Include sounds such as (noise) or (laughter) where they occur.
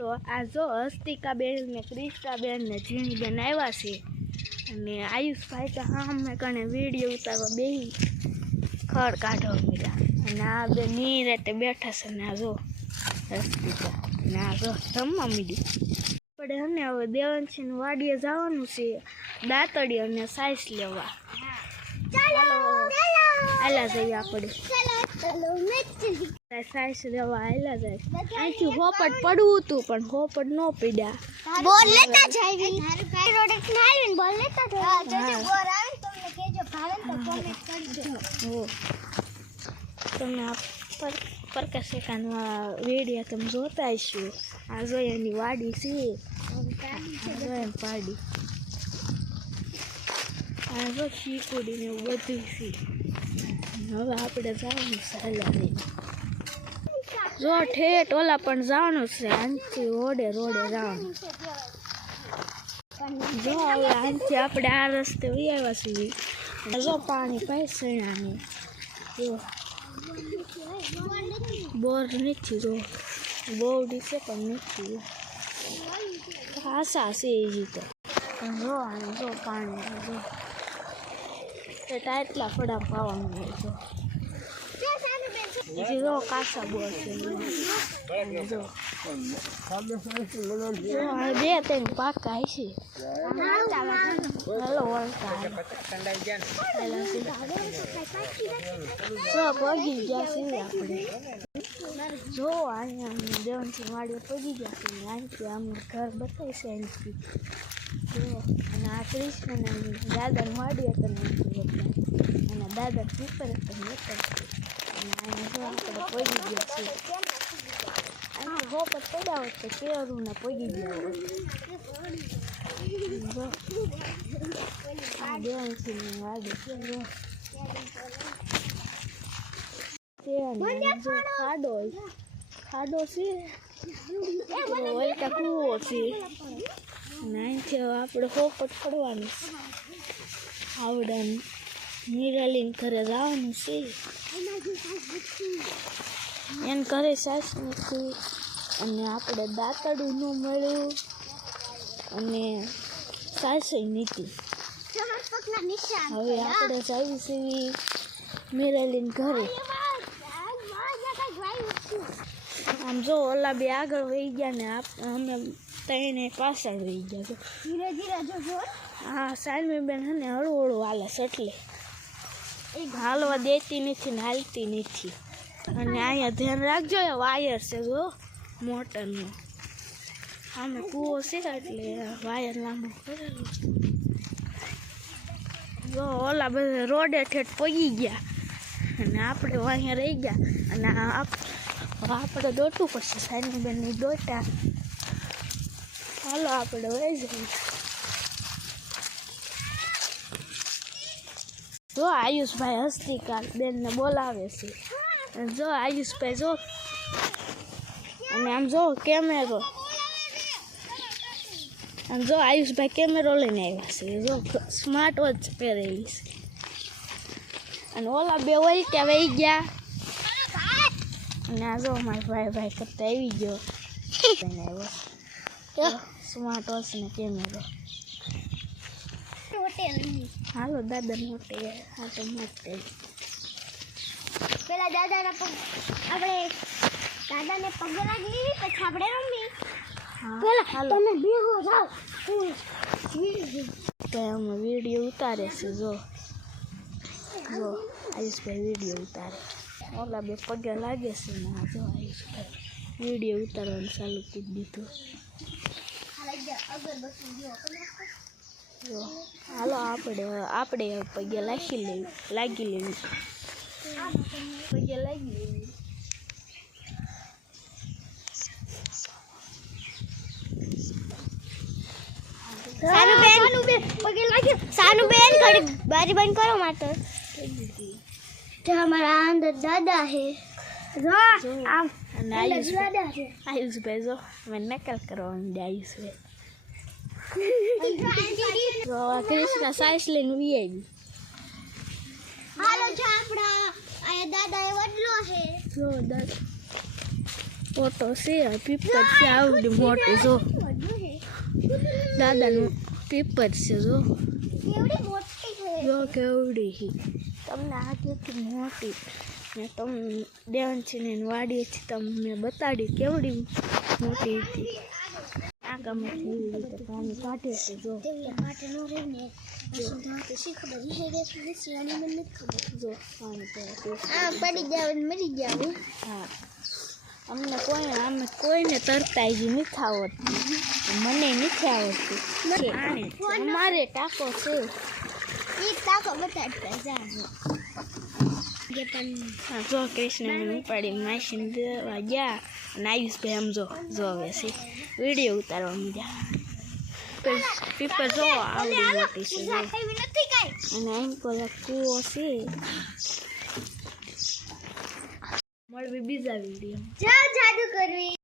તો આ જો હસ્તિકાબેન ને ક્રિષ્ટાબેન ને ઝીણીબેન આવ્યા છે. અને આયુષભાઈ તો હા અમે કણે વીડિયો ઉતારવા બેહી. ખડ કાઢો મીરા. અને આ બે નીરેતે બેઠા છે ને આ જો હસ્તિકા. અને આ જો જમવા મીડી આપણે અને હવે દેવનસિંહ વાડીએ જવાનું છે. દાંતડી અને સાઈસ લેવા. ચાલો આલા જઈએ આપણે. સાઈસ આયલા જાય હોપટ પડવું હતું પણ હોપટ ન પડ્યા બોલ લેતા જાવી પ્રોડક્ટ ના આવીને બોલ લેતા જાવી જો બોર આવે તમને કેજો ભાવે તો કોમેન્ટ કરજો. હો તમે આ પર વીડિયો તમે જોતા હશો? આ જો એની વાડી છે. એમ પાડી. આ જો શીકુડી ને એવું બધું છે. હવે આપણે જવાનું છે જો ઠેઠ ઓલા પણ જવાનું છે આનથી રોડે રોડે જવાનું. જો હવે આનથી આપણે આ રસ્તે આવ્યા છીએ. જો પાણી પૈસણાનું જો. બોર નથી, જો. બહુ ડીસે પણ નથી. આશા છે એ રીતે. જો આને જો પાણી, જો. તે ટાટલા ફડા પાવાનું હોય જો જે જો કાચા બોર છે જો બે છે જો પગી ગયા છે આપણે જો અહીંયા દેવનસિંહ વાડીએ પગી ગયા છે અહીંથી આમ ઘર બતાવી છે જો અને આ કૃષ્ણ અને વાડીએ તમે અને દાદા પીપર તમે બતાવશે પડ્યા હોત તો કેરું ને પગી ગયા ખાડો ખાડો છે તો વલકા કૂવો છે અહીંથી હવે આપણે હોપટ કરવાનું આવડે નિરાલીને ઘરે જવાનું છે એને ઘરે સાસ નથી. અને આપણે દાંતડું ન મળ્યું. અને સાસે નથી. હવે આપણે છીએ મિરાલીને ઘરે. આમ જો ઓલા બે આગળ વહી ગયા ને અમે ત્રણે પાછળ વહી ગયા. ધીરે હા સાલમી બેન હે ને હળવું હળવું હાલે એટલે. એ હાલવા દેતી નથી ને હાલતી નથી. અને અહીંયા ધ્યાન રાખજો એ વાયર છે જો, મોટરનું. આમે કૂવો છે એટલે વાયર લાંબો કરેલો જો, ઓલા બધા રોડે ઠેઠ પગી ગયા. અને આપણે અહીંયા રહી ગયા. અને આપણે દોટવું પડશે. સાઈની બેનની દોટા હાલો, આપણે વહી જઈએ. જો આયુષભાઈ હસ્તી કાલ બેનને બોલાવે છે. અને જો આયુષભાઈ જો અને આમ જો કેમેરો. આમ જો આયુષભાઈ કેમેરો લઈને આવ્યા છે. જો સ્માર્ટ વોચ પહેરેલી છે. અને ઓલા બે વહી કે વહી ગયા. અને આ જો મારા ભાઈ ભાઈ કરતા આવી ગયો. (laughs) સ્માર્ટ વોચ ને કેમેરો. હાલો દાદા મોટે હા તો મોટે. પેલા દાદાના પગ આપણે દાદાને પગ લાગી પછી આપણે રમી. પેલા તમે બેહો જાઓ. તો અમે વીડિયો ઉતારે છે જો. જો આયુષભાઈ વીડિયો ઉતારે. ઓલા બે પગે લાગે છે ને જો આયુષભાઈ વીડિયો ઉતારવાનું ચાલુ કરી દીધું. જો હાલો આપણે આપણે પગે લાગી લેવી. લાગી લેવી. પગે લાગી લેવી. સાનુબેન પગે લાગી સાનુબેન ઘડી બારી બંધ કરો માટે. તો અમારા અંદર દાદા હે જો આમ દાદા છે. આયુષભાઈ જો અમે નકલ કરવાની દે આયુષભાઈ આ કૃષ્ણ સાઈસ લઈને વી આવી હાલો આપણા આ દાદા એ વડલો છે જો દસ ફોટો છે આ પીપર છે આવડી મોટી જો દાદાનું પીપર છે જો જો કેવડી છે તમને આગળથી મોટી ને તમને દેવનસિંહની વાડી છે તમને બતાડી કેવડી મોટી હતી. રીતે પાણી કાઢે છે જો. રહે ને તો શી ખબર? હે રે શિયાળી મને નથી ખબર. જો પાણી પડે આ પડી જાવ મરી જાવ. હા. અમને કોઈ અમે કોઈને તરતા જ નથી આવડતું. મને નથી આવડતું. અમારે ટાંકો છે. એ ટાકો બતાડતા જા. જે કૃષ્ણ ઉપાડી માસીને દેવા ગયા. અને આયુષભાઈ આમ જો જો હવે છે. વીડિયો ઉતારવા મજા પીપર જો આવડી મોટી છે અને એમ પેલા કૂવો છે. મળવી બીજા વીડિયો જાદુ કરવી.